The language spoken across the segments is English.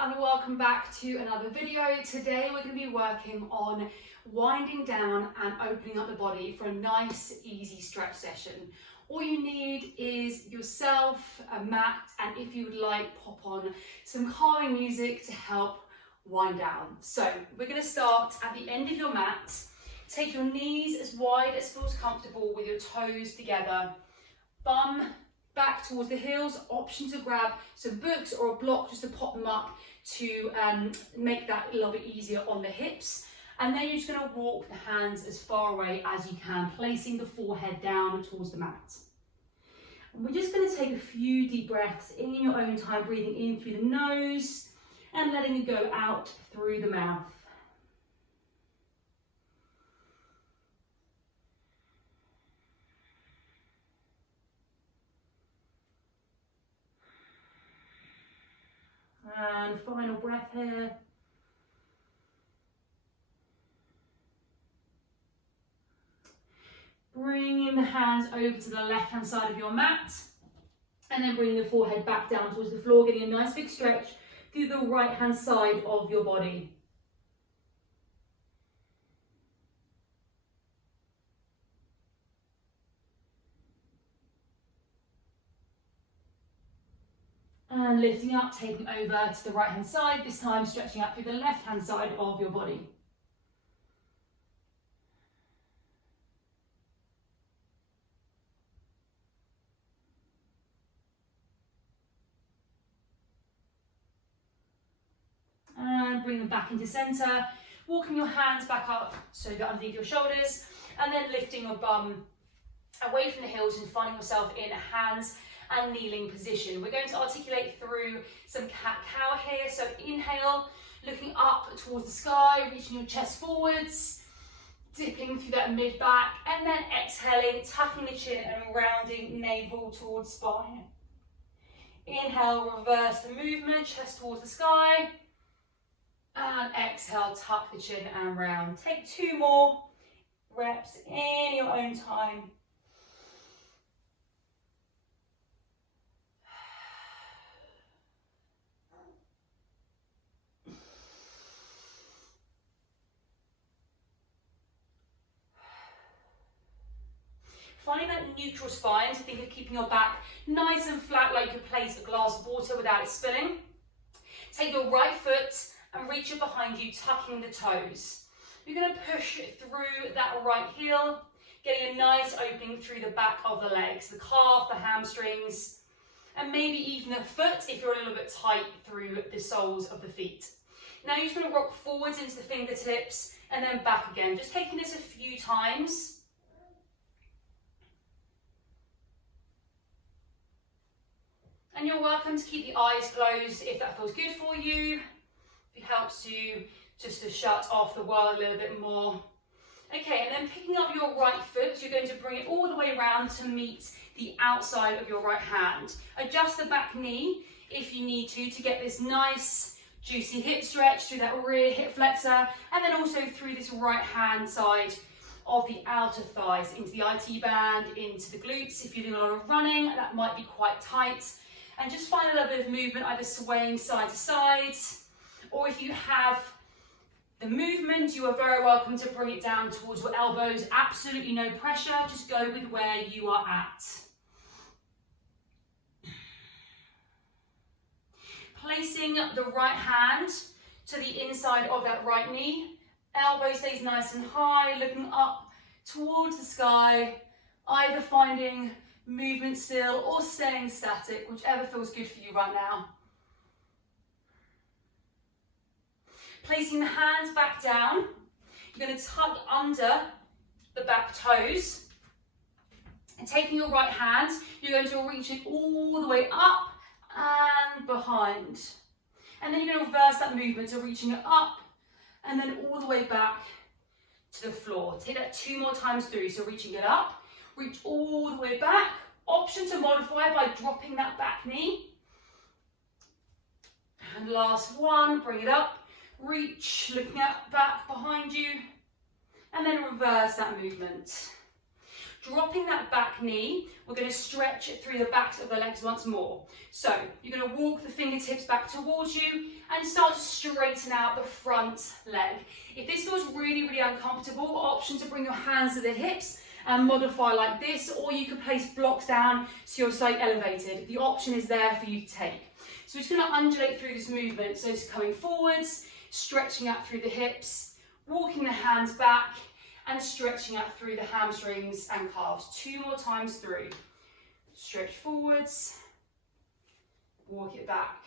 and welcome back to another video. Today we're going to be working on winding down and opening up the body for a nice easy stretch session. All you need is yourself, a mat, and if you would like, pop on some calming music to help wind down. So we're going to start at the end of your mat. Take your knees as wide as feels comfortable with your toes together. Bum back towards the heels, option to grab some books or a block just to pop them up to make that a little bit easier on the hips. And then you're just going to walk the hands as far away as you can, placing the forehead down towards the mat. And we're just going to take a few deep breaths in your own time, breathing in through the nose and letting it go out through the mouth. And final breath here. Bringing the hands over to the left hand side of your mat and then bringing the forehead back down towards the floor, getting a nice big stretch through the right hand side of your body. And lifting up, taking over to the right hand side, this time stretching out through the left hand side of your body. And bring them back into center, walking your hands back up so that underneath your shoulders, and then lifting your bum away from the heels and finding yourself in a hands and kneeling position. We're going to articulate through some cat-cow here. So inhale, looking up towards the sky, reaching your chest forwards, dipping through that mid-back, and then exhaling, tucking the chin and rounding navel towards spine. Inhale, reverse the movement, chest towards the sky, and exhale, tuck the chin and round. Take 2 more reps in your own time. Finding that neutral spine, so think of keeping your back nice and flat like you place a glass of water without it spilling. Take your right foot and reach it behind you, tucking the toes. You're going to push through that right heel, getting a nice opening through the back of the legs, the calf, the hamstrings, and maybe even the foot if you're a little bit tight through the soles of the feet. Now you're just going to rock forwards into the fingertips and then back again, just taking this a few times. And you're welcome to keep the eyes closed if that feels good for you. If it helps you just to shut off the world a little bit more. Okay, and then picking up your right foot, you're going to bring it all the way around to meet the outside of your right hand. Adjust the back knee if you need to get this nice juicy hip stretch through that rear hip flexor, and then also through this right hand side of the outer thighs into the IT band, into the glutes. If you're doing a lot of running, that might be quite tight. And just find a little bit of movement, either swaying side to side, or if you have the movement, you are very welcome to bring it down towards your elbows. Absolutely no pressure, just go with where you are at. Placing the right hand to the inside of that right knee, elbow stays nice and high, looking up towards the sky, either finding movement still or staying static, whichever feels good for you right now. Placing the hands back down, you're going to tuck under the back toes, and taking your right hand, you're going to reach it all the way up and behind. And then you're going to reverse that movement, so reaching it up and then all the way back to the floor. Take that 2 more times through, so reaching it up, reach all the way back. Option to modify by dropping that back knee. And last one, bring it up, reach, looking at back behind you, and then reverse that movement. Dropping that back knee, we're going to stretch it through the backs of the legs once more. So you're going to walk the fingertips back towards you and start to straighten out the front leg. If this feels really, really uncomfortable, option to bring your hands to the hips and modify like this, or you can place blocks down so you're slightly elevated. The option is there for you to take. So we're just going to undulate through this movement. So it's coming forwards, stretching out through the hips, walking the hands back, and stretching out through the hamstrings and calves. 2 more times through. Stretch forwards, walk it back.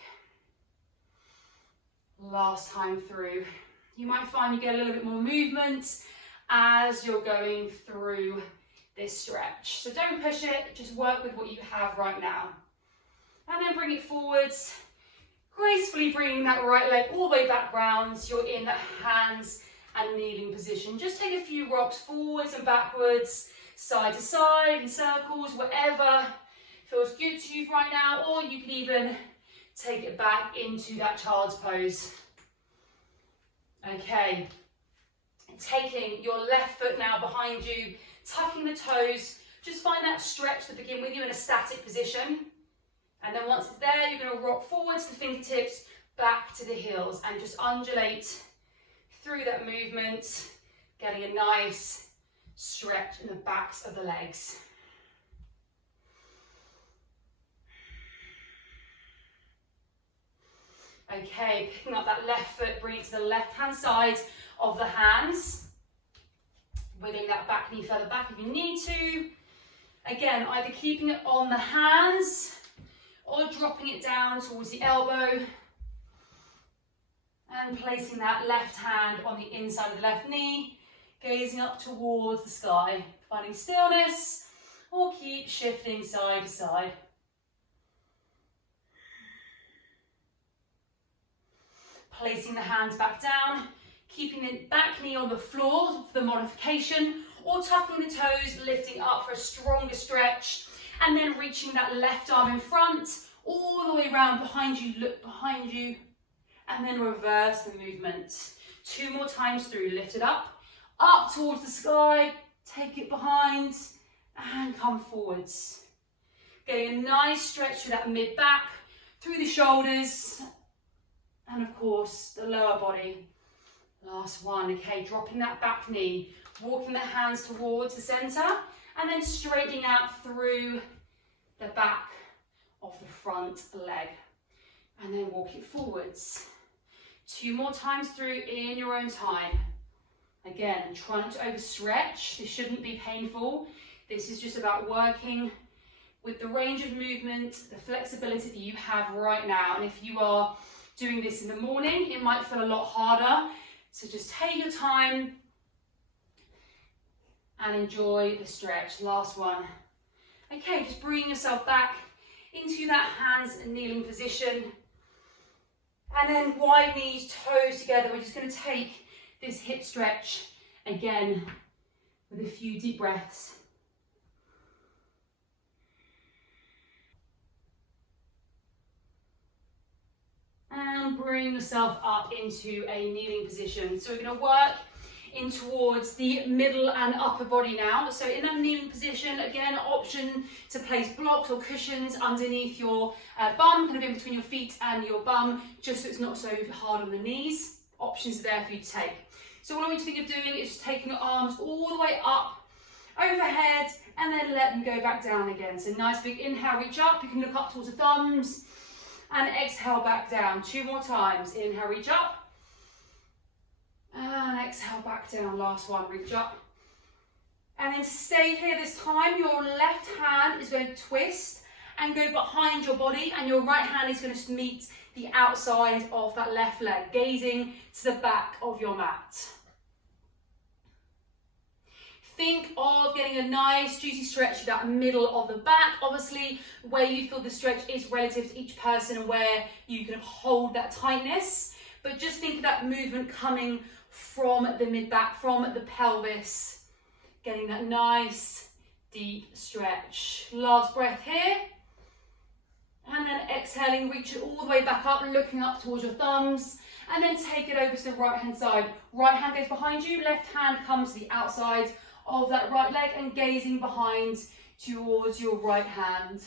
Last time through. You might find you get a little bit more movement as you're going through this stretch. So don't push it, just work with what you have right now. And then bring it forwards, gracefully bringing that right leg all the way back round. So you're in that hands and kneeling position. Just take a few rocks forwards and backwards, side to side, in circles, whatever feels good to you right now, or you can even take it back into that child's pose. Okay, taking your left foot now behind you, tucking the toes, just find that stretch to begin with you in a static position. And then once it's there, you're going to rock forwards, the fingertips back to the heels, and just undulate through that movement, getting a nice stretch in the backs of the legs. Okay, picking up that left foot, bring it to the left-hand side of the hands. Wiggling that back knee further back if you need to. Again, either keeping it on the hands or dropping it down towards the elbow. And placing that left hand on the inside of the left knee, gazing up towards the sky, finding stillness, or keep shifting side to side. Placing the hands back down, keeping the back knee on the floor for the modification, or tucking the toes, lifting up for a stronger stretch, and then reaching that left arm in front, all the way around behind you, look behind you, and then reverse the movement. 2 more times through, lift it up towards the sky, take it behind, and come forwards. Getting a nice stretch through that mid-back, through the shoulders, and of course, the lower body. Last one, okay, dropping that back knee, walking the hands towards the center, and then straightening out through the back of the front leg. And then walk it forwards. 2 more times through in your own time. Again, try not to overstretch. This shouldn't be painful. This is just about working with the range of movement, the flexibility that you have right now. And if you are doing this in the morning, it might feel a lot harder. So just take your time and enjoy the stretch. Last one. Okay, just bring yourself back into that hands and kneeling position. And then wide knees, toes together. We're just going to take this hip stretch again with a few deep breaths. And bring yourself up into a kneeling position. So we're going to work in towards the middle and upper body now. So in that kneeling position, again, option to place blocks or cushions underneath your bum, kind of in between your feet and your bum, just so it's not so hard on the knees. Options are there for you to take. So what I want you to think of doing is just taking your arms all the way up, overhead, and then let them go back down again. So nice big inhale, reach up. You can look up towards the thumbs, and exhale back down. 2 more times. Inhale, reach up. And exhale back down. Last one, reach up. And then stay here this time. Your left hand is going to twist and go behind your body, and your right hand is going to meet the outside of that left leg, gazing to the back of your mat. Think of getting a nice juicy stretch to that middle of the back. Obviously, where you feel the stretch is relative to each person and where you can hold that tightness. But just think of that movement coming from the mid-back, from the pelvis. Getting that nice, deep stretch. Last breath here. And then exhaling, reach it all the way back up, looking up towards your thumbs. And then take it over to the right-hand side. Right hand goes behind you, left hand comes to the outside of that right leg and gazing behind towards your right hand.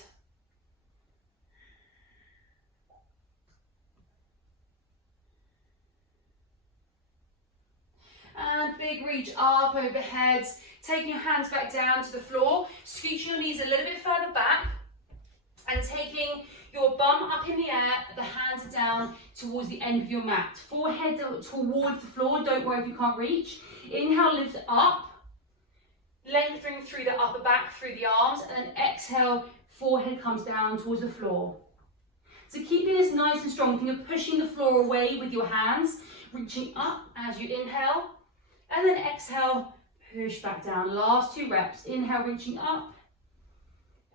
And big reach up overhead, taking your hands back down to the floor, scooching your knees a little bit further back and taking your bum up in the air, the hands are down towards the end of your mat. Forehead towards the floor, don't worry if you can't reach. Inhale, lift up, lengthening through the upper back, through the arms, and then exhale, forehead comes down towards the floor. So keeping this nice and strong, think of pushing the floor away with your hands, reaching up as you inhale, and then exhale, push back down. Last 2 reps. Inhale, reaching up,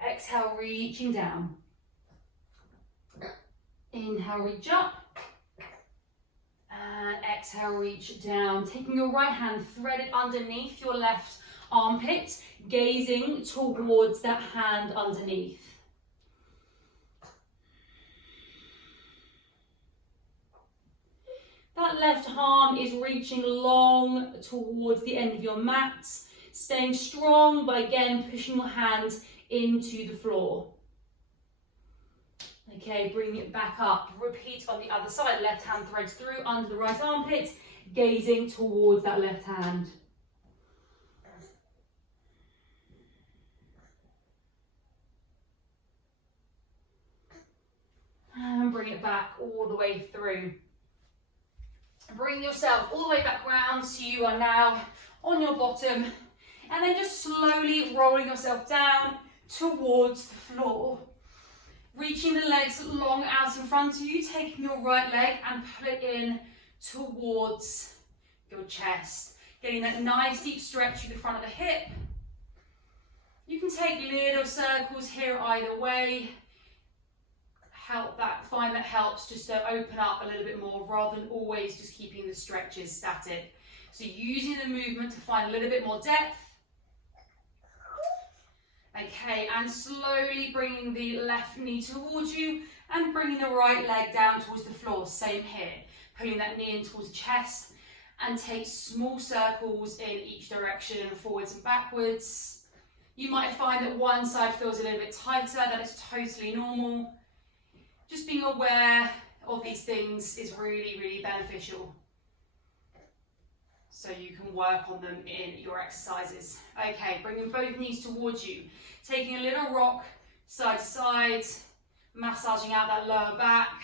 exhale, reaching down. Inhale, reach up, and exhale, reach down. Taking your right hand, thread it underneath your left armpit, gazing towards that hand underneath. That left arm is reaching long towards the end of your mat, staying strong, but again, pushing your hand into the floor. Okay, bring it back up. Repeat on the other side. Left hand threads through under the right armpit, gazing towards that left hand. And bring it back all the way through. Bring yourself all the way back round so you are now on your bottom, and then just slowly rolling yourself down towards the floor. Reaching the legs long out in front of you, taking your right leg and pull it in towards your chest. Getting that nice deep stretch through the front of the hip. You can take little circles here either way. Find that helps just to open up a little bit more rather than always just keeping the stretches static. So using the movement to find a little bit more depth. Okay, and slowly bringing the left knee towards you and bringing the right leg down towards the floor. Same here, pulling that knee in towards the chest and take small circles in each direction, forwards and backwards. You might find that one side feels a little bit tighter. That is totally normal. Just being aware of these things is really, really beneficial. So you can work on them in your exercises. Okay, bringing both knees towards you. Taking a little rock side to side, massaging out that lower back.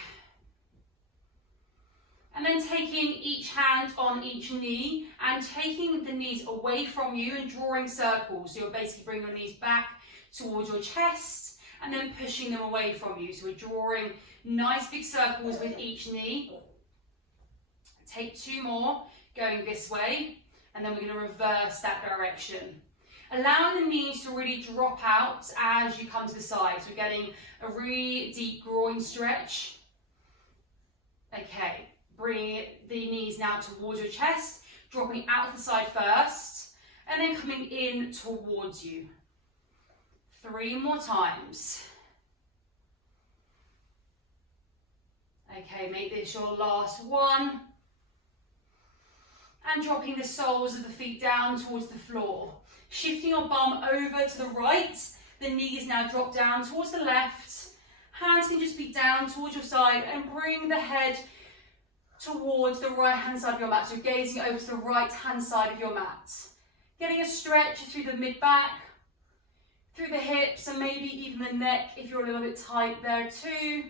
And then taking each hand on each knee and taking the knees away from you and drawing circles. So you're basically bringing your knees back towards your chest and then pushing them away from you. So we're drawing nice big circles with each knee. Take 2 more, going this way, and then we're going to reverse that direction. Allowing the knees to really drop out as you come to the side. So we're getting a really deep groin stretch. Okay, bring the knees now towards your chest, dropping out to the side first, and then coming in towards you. 3 more times. Okay, make this your last one. And dropping the soles of the feet down towards the floor. Shifting your bum over to the right. The knees now drop down towards the left. Hands can just be down towards your side and bring the head towards the right hand side of your mat. So gazing over to the right hand side of your mat. Getting a stretch through the mid-back, through the hips and maybe even the neck if you're a little bit tight there too.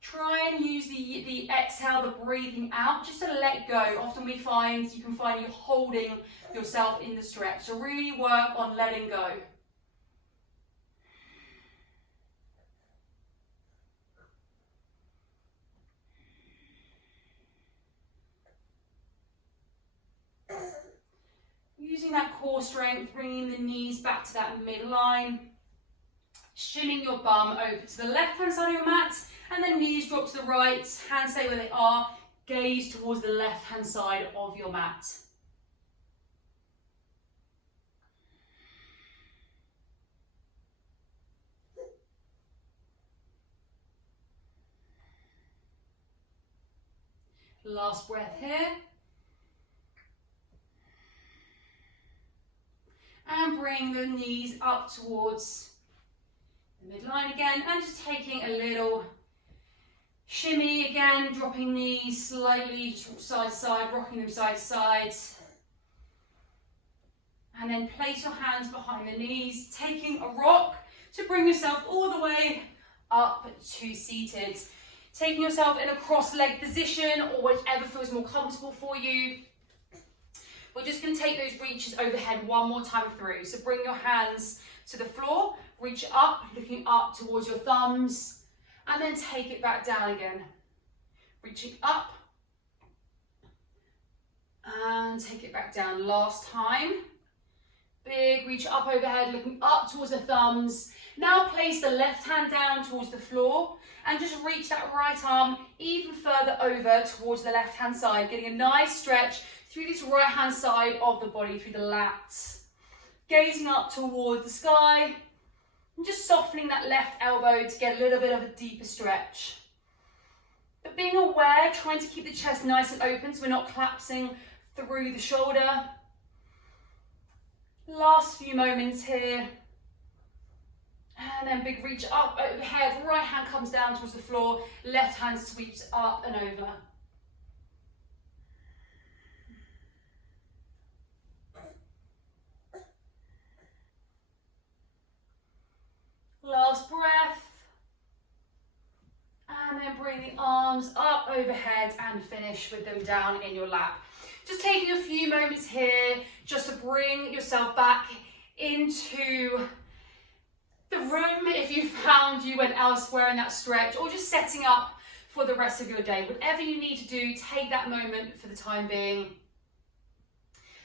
Try and use the exhale, the breathing out, just to let go. Often you can find you're holding yourself in the stretch. So really work on letting go. Using that core strength, bringing the knees back to that midline. Shinning your bum over to the left-hand side of your mat. And then knees drop to the right, hands stay where they are, gaze towards the left-hand side of your mat. Last breath here. And bring the knees up towards the midline again, and just taking a little shimmy again, dropping knees slightly side to side, rocking them side to side. And then place your hands behind the knees, taking a rock to bring yourself all the way up to seated. Taking yourself in a cross-legged position or whichever feels more comfortable for you. We're just going to take those reaches overhead one more time through. So bring your hands to the floor, reach up, looking up towards your thumbs, and then take it back down again. Reaching up, and take it back down. Last time. Big reach up overhead, looking up towards the thumbs. Now place the left hand down towards the floor and just reach that right arm even further over towards the left hand side, getting a nice stretch through this right hand side of the body, through the lats. Gazing up towards the sky and just softening that left elbow to get a little bit of a deeper stretch. But being aware, trying to keep the chest nice and open so we're not collapsing through the shoulder. Last few moments here. And then big reach up overhead, right hand comes down towards the floor, left hand sweeps up and over. Last breath. And then bring the arms up overhead and finish with them down in your lap. Just taking a few moments here just to bring yourself back into the room if you found you went elsewhere in that stretch, or just setting up for the rest of your day. Whatever you need to do, take that moment for the time being.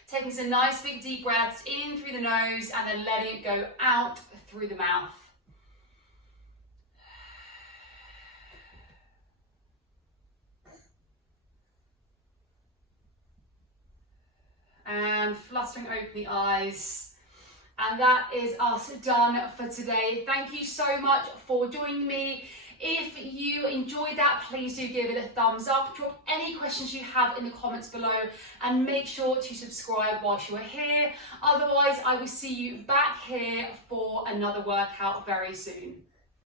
Taking some nice big deep breaths in through the nose and then letting it go out through the mouth. And fluttering open the eyes. And that is us done for today. Thank you so much for joining me. If you enjoyed that, please do give it a thumbs up. Drop any questions you have in the comments below and make sure to subscribe whilst you are here. Otherwise, I will see you back here for another workout very soon.